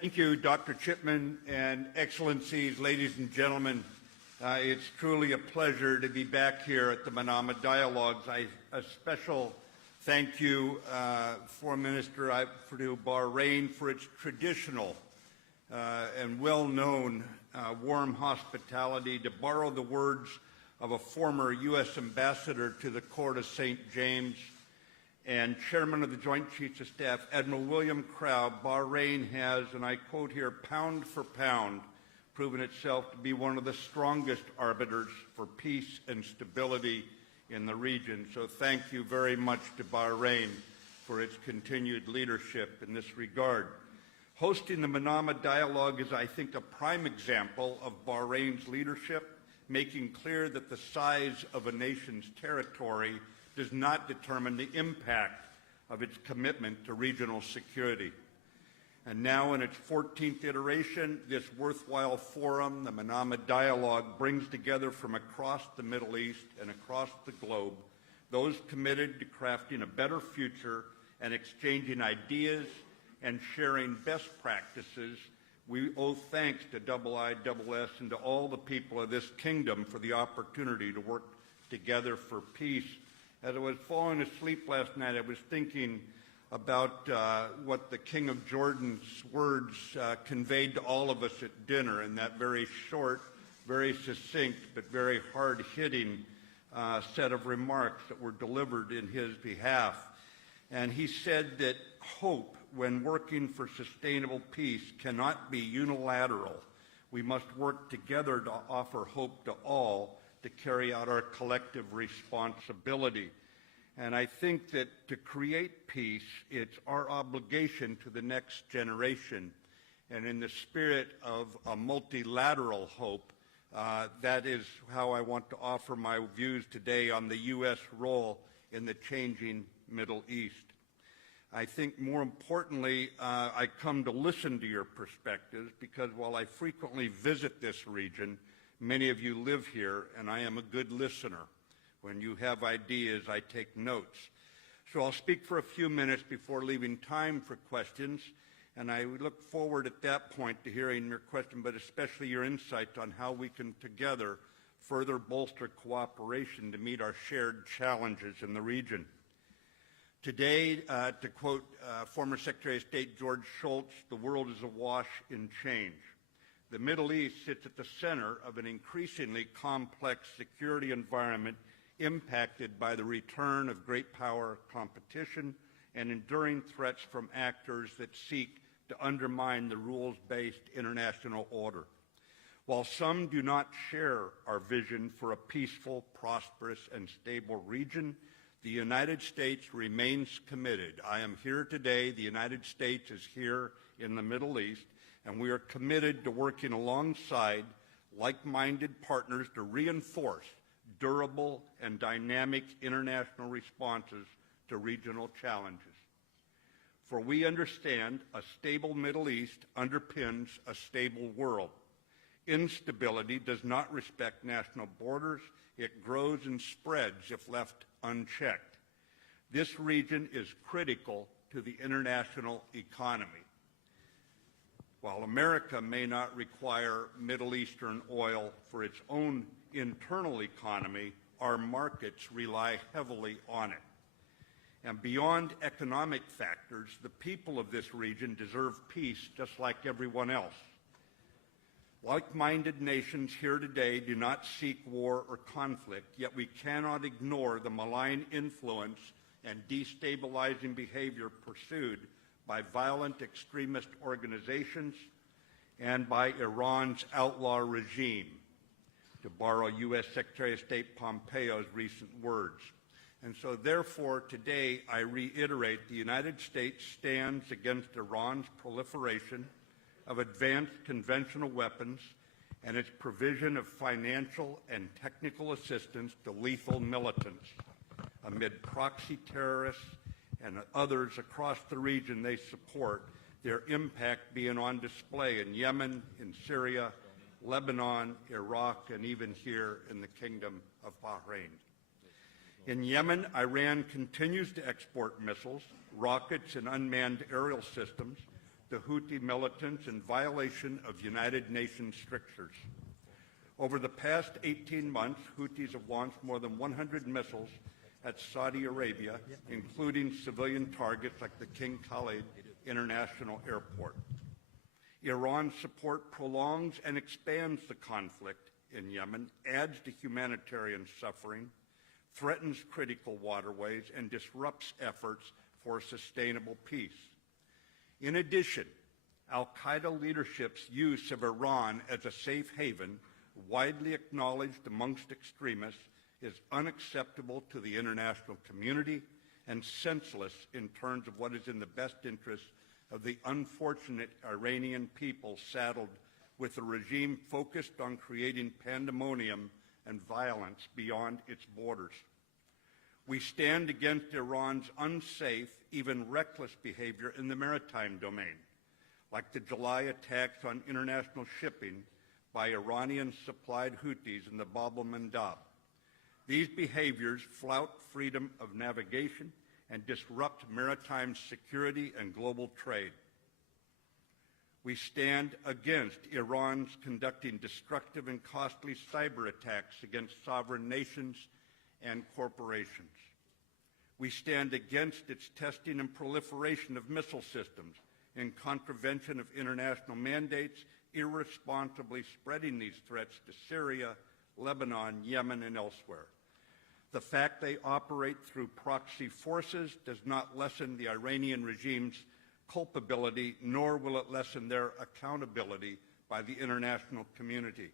Thank you, Dr. Chipman, and Excellencies, ladies and gentlemen. It's truly a pleasure to be back here at the Manama Dialogues. A special thank you, Foreign Minister, to Bahrain for its traditional and well-known warm hospitality. To borrow the words of a former U.S. ambassador to the Court of St. James and Chairman of the Joint Chiefs of Staff, Admiral William Crowe, Bahrain has, and I quote here, pound for pound, proven itself to be one of the strongest arbiters for peace and stability in the region. So thank you very much to Bahrain for its continued leadership in this regard. Hosting the Manama Dialogue is, I think, a prime example of Bahrain's leadership, making clear that the size of a nation's territory does not determine the impact of its commitment to regional security. And now in its 14th iteration, this worthwhile forum, the Manama Dialogue, brings together from across the Middle East and across the globe those committed to crafting a better future and exchanging ideas and sharing best practices. We owe thanks to IISS and to all the people of this kingdom for the opportunity to work together for peace. As I was falling asleep last night, I was thinking about what the King of Jordan's words conveyed to all of us at dinner in that very short, very succinct, but very hard-hitting set of remarks that were delivered in his behalf. And he said that hope, when working for sustainable peace, cannot be unilateral. We must work together to offer hope to all, to carry out our collective responsibility. And I think that to create peace, it's our obligation to the next generation. And in the spirit of a multilateral hope, that is how I want to offer my views today on the U.S. role in the changing Middle East. I think more importantly, I come to listen to your perspectives because while I frequently visit this region, many of you live here, and I am a good listener. When you have ideas, I take notes. So I'll speak for a few minutes before leaving time for questions, and I look forward at that point to hearing your question, but especially your insight on how we can together further bolster cooperation to meet our shared challenges in the region. Today, to quote former Secretary of State George Shultz, the world is awash in change. The Middle East sits at the center of an increasingly complex security environment impacted by the return of great power competition and enduring threats from actors that seek to undermine the rules-based international order. While some do not share our vision for a peaceful, prosperous, and stable region, the United States remains committed. I am here today. The United States is here in the Middle East, and we are committed to working alongside like-minded partners to reinforce durable and dynamic international responses to regional challenges. For we understand a stable Middle East underpins a stable world. Instability does not respect national borders. It grows and spreads if left unchecked. This region is critical to the international economy. While America may not require Middle Eastern oil for its own internal economy, our markets rely heavily on it. And beyond economic factors, the people of this region deserve peace just like everyone else. Like-minded nations here today do not seek war or conflict, yet we cannot ignore the malign influence and destabilizing behavior pursued by violent extremist organizations and by Iran's outlaw regime, to borrow U.S. Secretary of State Pompeo's recent words. And so therefore, today I reiterate the United States stands against Iran's proliferation of advanced conventional weapons and its provision of financial and technical assistance to lethal militants amid proxy terrorists and others across the region they support, their impact being on display in Yemen, in Syria, Lebanon, Iraq, and even here in the Kingdom of Bahrain. In Yemen, Iran continues to export missiles, rockets, and unmanned aerial systems the Houthi militants in violation of United Nations strictures. Over the past 18 months, Houthis have launched more than 100 missiles at Saudi Arabia, including civilian targets like the King Khalid International Airport. Iran's support prolongs and expands the conflict in Yemen, adds to humanitarian suffering, threatens critical waterways, and disrupts efforts for sustainable peace. In addition, al-Qaeda leadership's use of Iran as a safe haven, widely acknowledged amongst extremists, is unacceptable to the international community and senseless in terms of what is in the best interest of the unfortunate Iranian people saddled with a regime focused on creating pandemonium and violence beyond its borders. We stand against Iran's unsafe, even reckless behavior in the maritime domain, like the July attacks on international shipping by Iranian-supplied Houthis in the Bab el-Mandab. These behaviors flout freedom of navigation and disrupt maritime security and global trade. We stand against Iran's conducting destructive and costly cyber attacks against sovereign nations and corporations. We stand against its testing and proliferation of missile systems in contravention of international mandates, irresponsibly spreading these threats to Syria, Lebanon, Yemen, and elsewhere. The fact they operate through proxy forces does not lessen the Iranian regime's culpability, nor will it lessen their accountability by the international community.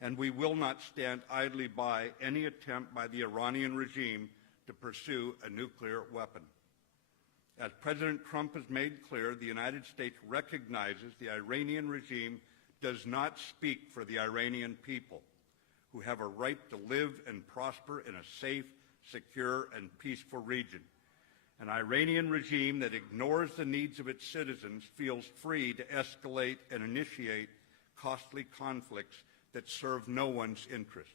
And we will not stand idly by any attempt by the Iranian regime to pursue a nuclear weapon. As President Trump has made clear, the United States recognizes the Iranian regime does not speak for the Iranian people, who have a right to live and prosper in a safe, secure, and peaceful region. An Iranian regime that ignores the needs of its citizens feels free to escalate and initiate costly conflicts that serve no one's interest.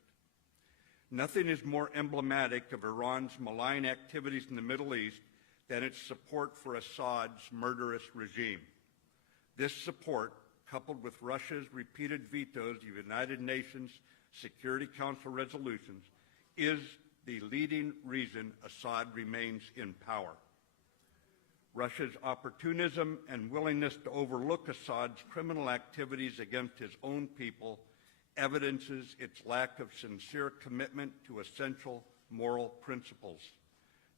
Nothing is more emblematic of Iran's malign activities in the Middle East than its support for Assad's murderous regime. This support, coupled with Russia's repeated vetoes of United Nations Security Council resolutions, is the leading reason Assad remains in power. Russia's opportunism and willingness to overlook Assad's criminal activities against his own people evidences its lack of sincere commitment to essential moral principles.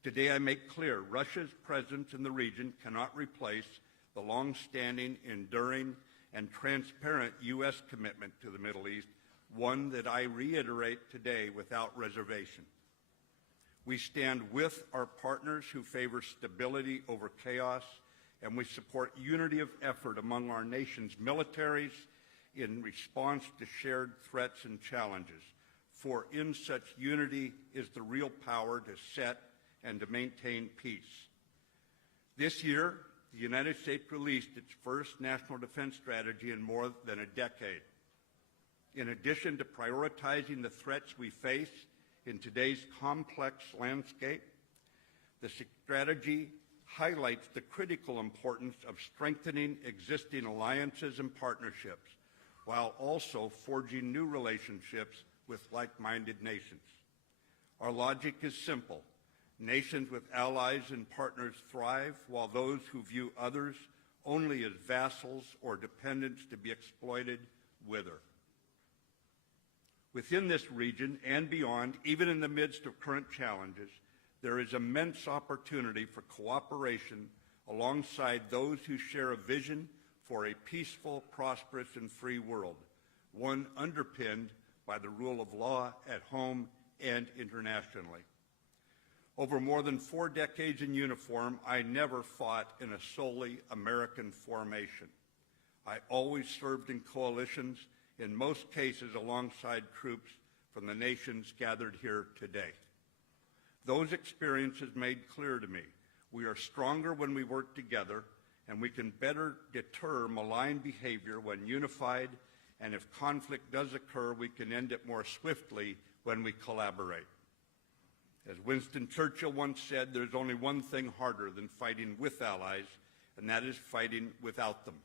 Today I make clear Russia's presence in the region cannot replace the long-standing, enduring, and transparent U.S. commitment to the Middle East, one that I reiterate today without reservation. We stand with our partners who favor stability over chaos, and we support unity of effort among our nation's militaries in response to shared threats and challenges. For in such unity is the real power to set and to maintain peace. This year, the United States released its first national defense strategy in more than a decade. In addition to prioritizing the threats we face in today's complex landscape, the strategy highlights the critical importance of strengthening existing alliances and partnerships, while also forging new relationships with like-minded nations. Our logic is simple. Nations with allies and partners thrive, while those who view others only as vassals or dependents to be exploited wither. Within this region and beyond, even in the midst of current challenges, there is immense opportunity for cooperation alongside those who share a vision for a peaceful, prosperous, and free world, one underpinned by the rule of law at home and internationally. Over more than 4 decades in uniform, I never fought in a solely American formation. I always served in coalitions, in most cases alongside troops from the nations gathered here today. Those experiences made clear to me we are stronger when we work together, and we can better deter malign behavior when unified, and if conflict does occur, we can end it more swiftly when we collaborate. As Winston Churchill once said, there's only one thing harder than fighting with allies, and that is fighting without them.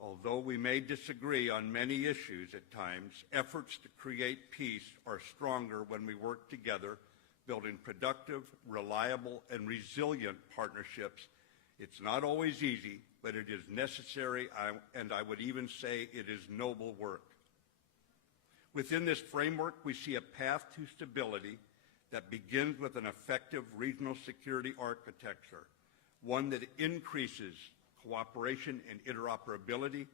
Although we may disagree on many issues at times, efforts to create peace are stronger when we work together, building productive, reliable, and resilient partnerships. It's not always easy, but it is necessary, and I would even say it is noble work. Within this framework, we see a path to stability that begins with an effective regional security architecture, one that increases cooperation and interoperability,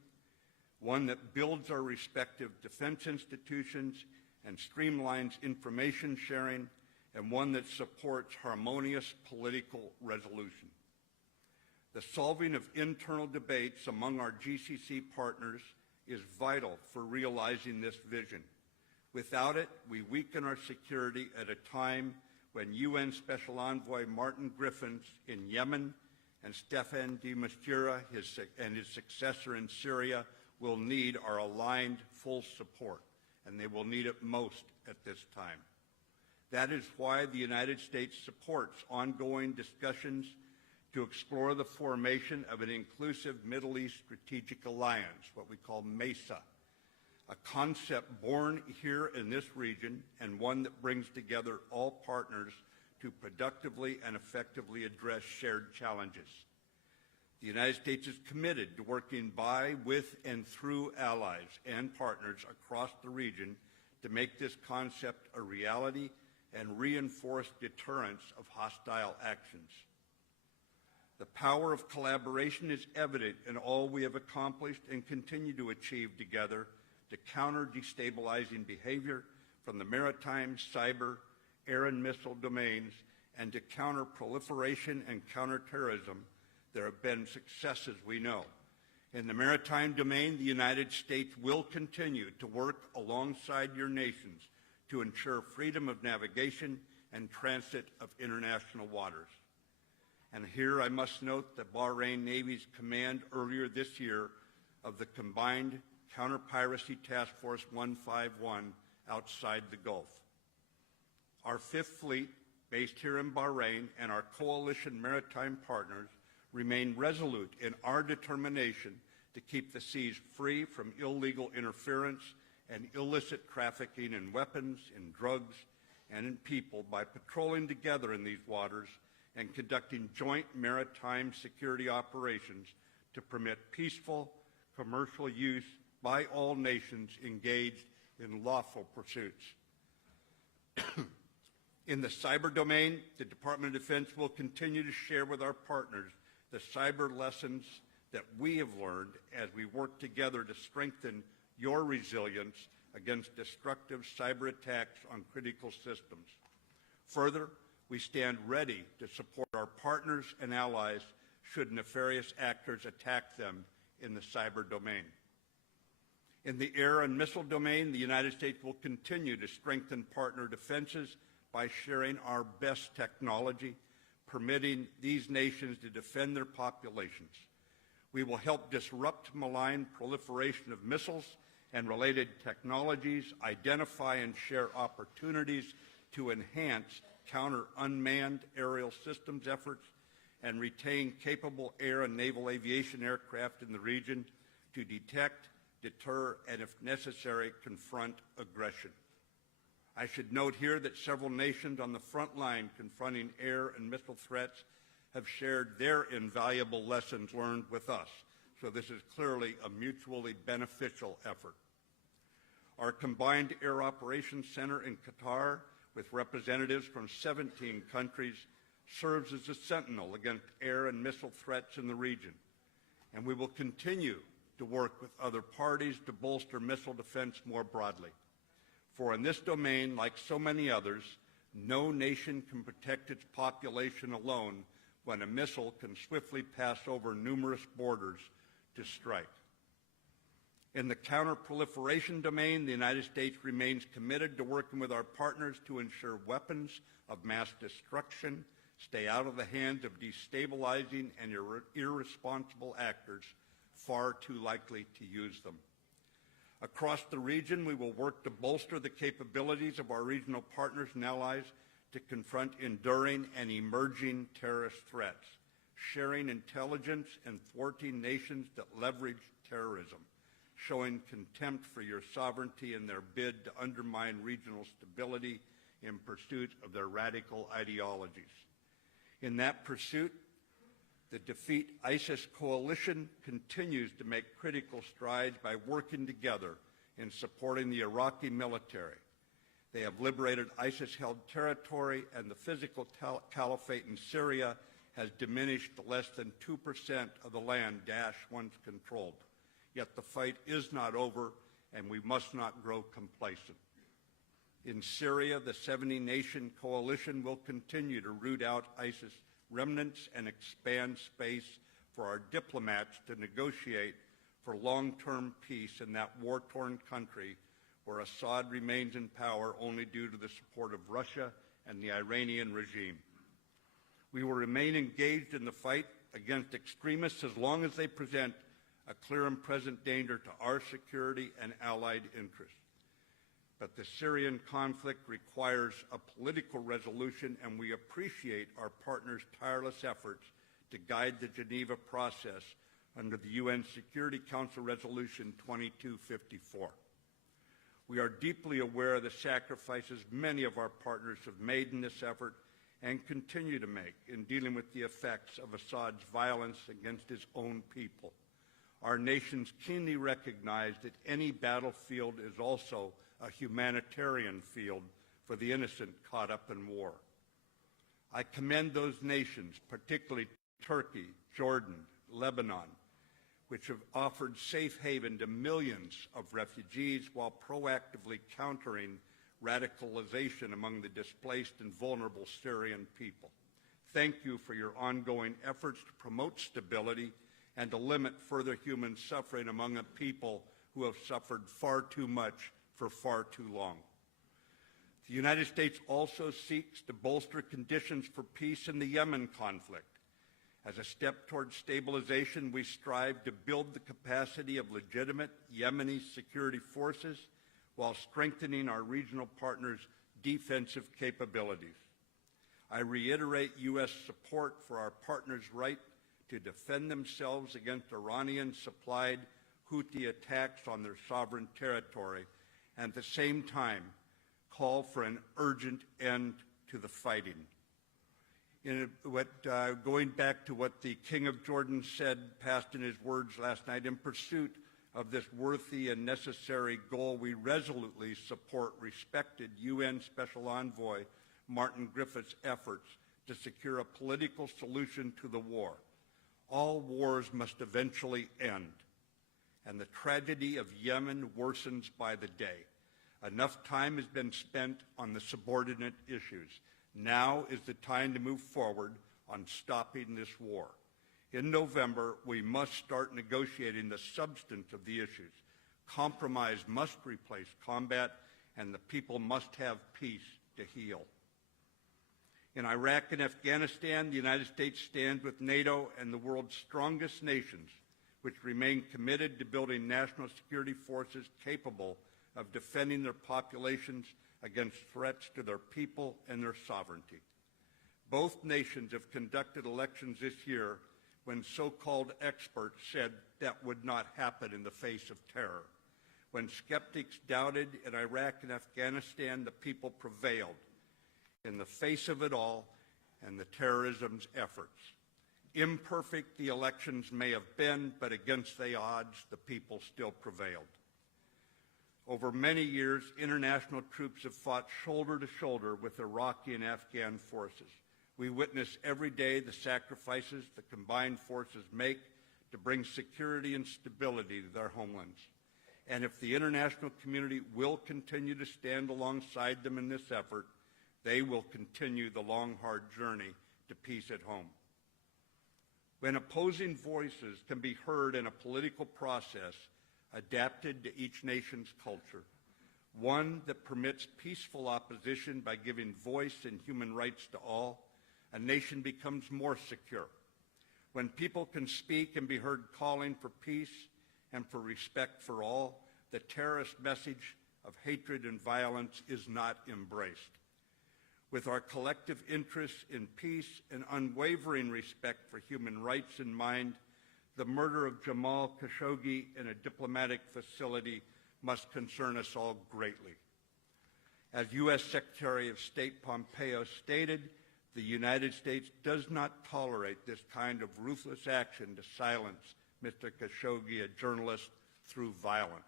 one that builds our respective defense institutions and streamlines information sharing, and one that supports harmonious political resolution. The solving of internal debates among our GCC partners is vital for realizing this vision. Without it, we weaken our security at a time when UN Special Envoy Martin Griffiths in Yemen and Staffan de Mistura and his successor in Syria will need our aligned full support, and they will need it most at this time. That is why the United States supports ongoing discussions to explore the formation of an inclusive Middle East Strategic Alliance, what we call MESA, a concept born here in this region and one that brings together all partners to productively and effectively address shared challenges. The United States is committed to working by, with, and through allies and partners across the region to make this concept a reality and reinforce deterrence of hostile actions. The power of collaboration is evident in all we have accomplished and continue to achieve together to counter destabilizing behavior from the maritime, cyber, air and missile domains, and to counter proliferation and counterterrorism. There have been successes we know. In the maritime domain, the United States will continue to work alongside your nations to ensure freedom of navigation and transit of international waters. And here I must note the Bahrain Navy's command earlier this year of the Combined Counter-Piracy Task Force 151 outside the Gulf. Our Fifth Fleet, based here in Bahrain, and our coalition maritime partners remain resolute in our determination to keep the seas free from illegal interference and illicit trafficking in weapons, in drugs, and in people by patrolling together in these waters and conducting joint maritime security operations to permit peaceful commercial use by all nations engaged in lawful pursuits. In the cyber domain, the Department of Defense will continue to share with our partners the cyber lessons that we have learned as we work together to strengthen your resilience against destructive cyber attacks on critical systems. Further, we stand ready to support our partners and allies should nefarious actors attack them in the cyber domain. In the air and missile domain, the United States will continue to strengthen partner defenses by sharing our best technology, permitting these nations to defend their populations. We will help disrupt malign proliferation of missiles and related technologies, identify and share opportunities to enhance counter unmanned aerial systems efforts, and retain capable air and naval aviation aircraft in the region to detect, deter, and if necessary, confront aggression. I should note here that several nations on the front line confronting air and missile threats have shared their invaluable lessons learned with us, so this is clearly a mutually beneficial effort. Our combined Air Operations Center in Qatar, with representatives from 17 countries, serves as a sentinel against air and missile threats in the region, and we will continue to work with other parties to bolster missile defense more broadly. For in this domain, like so many others, no nation can protect its population alone when a missile can swiftly pass over numerous borders to strike. In the counter-proliferation domain, the United States remains committed to working with our partners to ensure weapons of mass destruction stay out of the hands of destabilizing and irresponsible actors far too likely to use them. Across the region, we will work to bolster the capabilities of our regional partners and allies to confront enduring and emerging terrorist threats, sharing intelligence and thwarting nations that leverage terrorism, showing contempt for your sovereignty in their bid to undermine regional stability in pursuit of their radical ideologies. In that pursuit, the Defeat ISIS coalition continues to make critical strides by working together in supporting the Iraqi military. They have liberated ISIS-held territory, and the physical caliphate in Syria has diminished to less than 2% of the land Daesh once controlled. Yet the fight is not over, and we must not grow complacent. In Syria, the 70-nation coalition will continue to root out ISIS remnants and expand space for our diplomats to negotiate for long-term peace in that war-torn country where Assad remains in power only due to the support of Russia and the Iranian regime. We will remain engaged in the fight against extremists as long as they present a clear and present danger to our security and allied interests. But the Syrian conflict requires a political resolution, and we appreciate our partners' tireless efforts to guide the Geneva process under the UN Security Council Resolution 2254. We are deeply aware of the sacrifices many of our partners have made in this effort and continue to make in dealing with the effects of Assad's violence against his own people. Our nations keenly recognize that any battlefield is also a humanitarian field for the innocent caught up in war. I commend those nations, particularly Turkey, Jordan, Lebanon, which have offered safe haven to millions of refugees while proactively countering radicalization among the displaced and vulnerable Syrian people. Thank you for your ongoing efforts to promote stability and to limit further human suffering among a people who have suffered far too much for far too long. The United States also seeks to bolster conditions for peace in the Yemen conflict. As a step toward stabilization, we strive to build the capacity of legitimate Yemeni security forces while strengthening our regional partners' defensive capabilities. I reiterate U.S. support for our partners' right to defend themselves against Iranian-supplied Houthi attacks on their sovereign territory, and at the same time call for an urgent end to the fighting. Going back to what the King of Jordan said, passed in his words last night, in pursuit of this worthy and necessary goal, we resolutely support respected UN Special Envoy Martin Griffiths' efforts to secure a political solution to the war. All wars must eventually end, and the tragedy of Yemen worsens by the day. Enough time has been spent on the subordinate issues. Now is the time to move forward on stopping this war. In November, we must start negotiating the substance of the issues. Compromise must replace combat, and the people must have peace to heal. In Iraq and Afghanistan, the United States stands with NATO and the world's strongest nations, which remain committed to building national security forces capable of defending their populations against threats to their people and their sovereignty. Both nations have conducted elections this year when so-called experts said that would not happen in the face of terror. When skeptics doubted in Iraq and Afghanistan, the people prevailed in the face of it all and the terrorism's efforts. Imperfect the elections may have been, but against the odds, the people still prevailed. Over many years, international troops have fought shoulder to shoulder with Iraqi and Afghan forces. We witness every day the sacrifices the combined forces make to bring security and stability to their homelands. And if the international community will continue to stand alongside them in this effort, they will continue the long, hard journey to peace at home. When opposing voices can be heard in a political process adapted to each nation's culture, one that permits peaceful opposition by giving voice and human rights to all, a nation becomes more secure. When people can speak and be heard calling for peace and for respect for all, the terrorist message of hatred and violence is not embraced. With our collective interests in peace and unwavering respect for human rights in mind, the murder of Jamal Khashoggi in a diplomatic facility must concern us all greatly. As U.S. Secretary of State Pompeo stated, the United States does not tolerate this kind of ruthless action to silence Mr. Khashoggi, a journalist, through violence.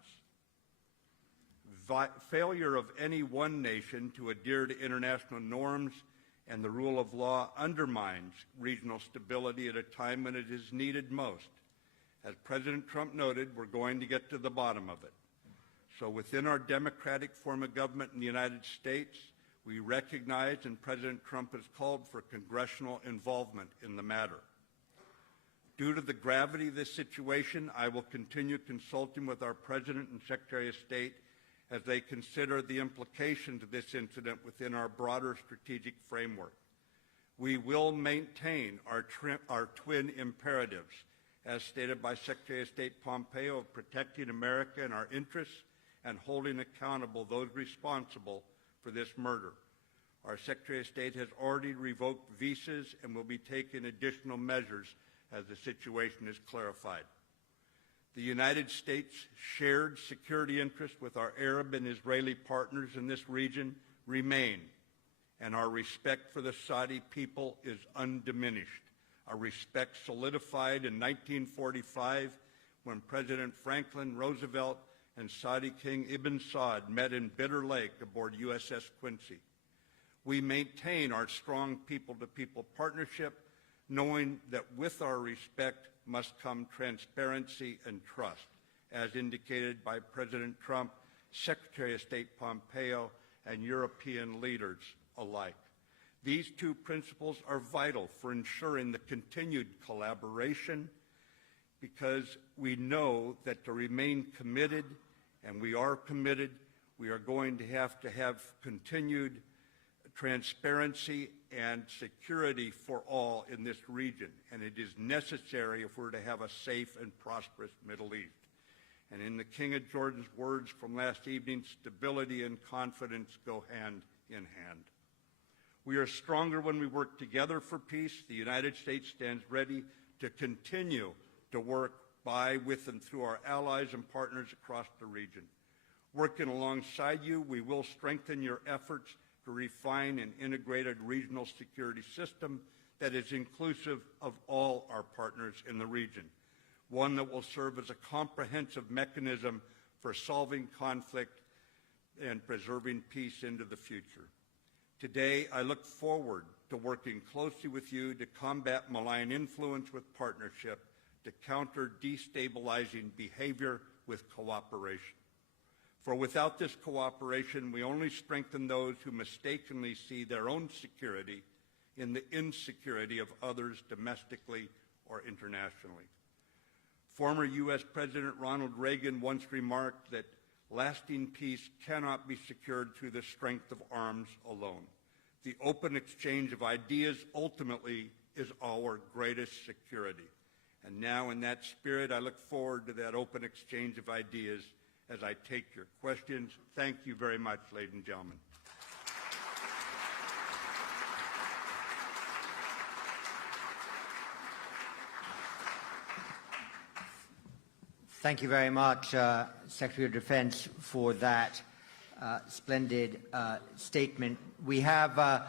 Failure of any one nation to adhere to international norms and the rule of law undermines regional stability at a time when it is needed most. As President Trump noted, we're going to get to the bottom of it. So within our democratic form of government in the United States, we recognize, and President Trump has called for, congressional involvement in the matter. Due to the gravity of this situation, I will continue consulting with our President and Secretary of State as they consider the implications of this incident within our broader strategic framework. We will maintain our twin imperatives, as stated by Secretary of State Pompeo, of protecting America and our interests and holding accountable those responsible for this murder. Our Secretary of State has already revoked visas and will be taking additional measures as the situation is clarified. The United States' shared security interests with our Arab and Israeli partners in this region remain, and our respect for the Saudi people is undiminished, a respect solidified in 1945 when President Franklin Roosevelt and Saudi King Ibn Saud met in Bitter Lake aboard USS Quincy. We maintain our strong people-to-people partnership, knowing that with our respect must come transparency and trust, as indicated by President Trump, Secretary of State Pompeo, and European leaders alike. These two principles are vital for ensuring the continued collaboration, because we know that to remain committed, and we are committed, we are going to have continued transparency and security for all in this region, and it is necessary if we're to have a safe and prosperous Middle East. And in the King of Jordan's words from last evening, stability and confidence go hand in hand. We are stronger when we work together for peace. The United States stands ready to continue to work by, with, and through our allies and partners across the region. Working alongside you, we will strengthen your efforts to refine an integrated regional security system that is inclusive of all our partners in the region, one that will serve as a comprehensive mechanism for solving conflict and preserving peace into the future. Today, I look forward to working closely with you to combat malign influence with partnership, to counter destabilizing behavior with cooperation. For without this cooperation, we only strengthen those who mistakenly see their own security in the insecurity of others domestically or internationally. Former U.S. President Ronald Reagan once remarked that lasting peace cannot be secured through the strength of arms alone. The open exchange of ideas ultimately is our greatest security. And now, in that spirit, I look forward to that open exchange of ideas as I take your questions. Thank you very much, ladies and gentlemen. Thank you very much, Secretary of Defense, for that splendid statement. We have